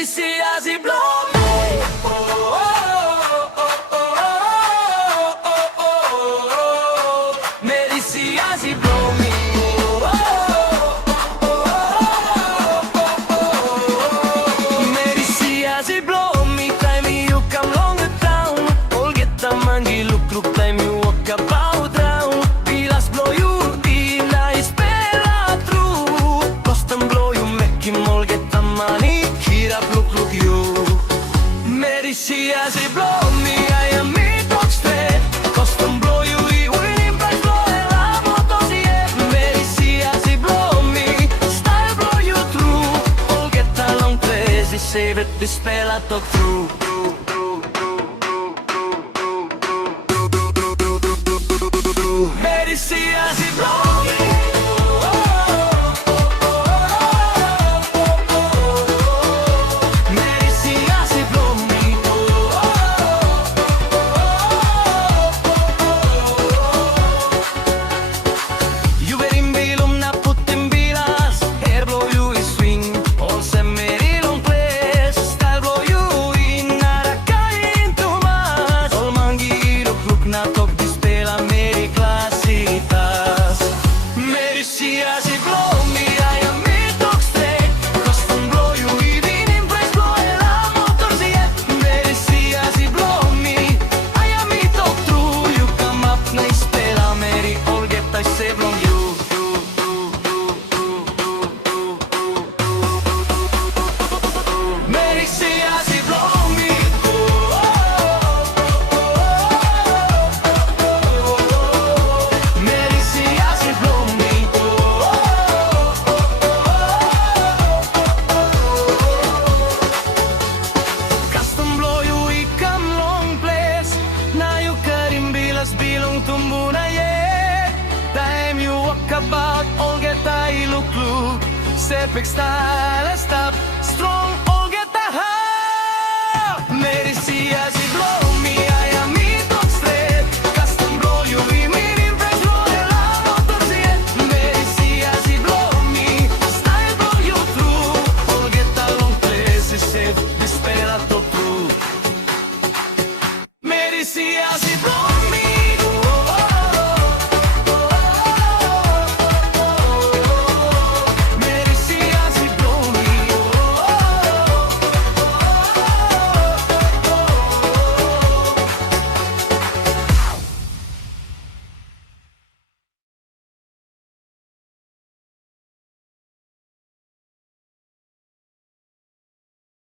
Meritsia si blow me. Meritsia si blow me. Meritsia si blow me. Time you come long down. All get the mangi look time you walk about down. Pilas blow you in nice bella true. Custom blow you make him all get the money. Here up look you. Meritsia si blow me. I am me talk straight. Custom blow you. Winning price blow la motos yeah. Meritsia si blow me. Style blow you through. All get along crazy. Save it this spell I talk through. Meritsia si blow me. Meritsia si blow me. You wearing bilum na putin bilas. Hair blow you is swing. All se merilong place. Style blow you in. Narakain tumas. All mangi look na talk display la meri klasitas. Meritsia si blow me. I am me talk straight. Custom blow you even in price blow la motors yeah. Meritsia si blow me. I am me talk true. You come up nice pela meri. All get I save long you. Meritsia si blow me. Meritsia si blow me. Custom blow you ikam long place. Na you karim bilas bilong tumbo na yeah. Time you walk about all get I look. Sepik style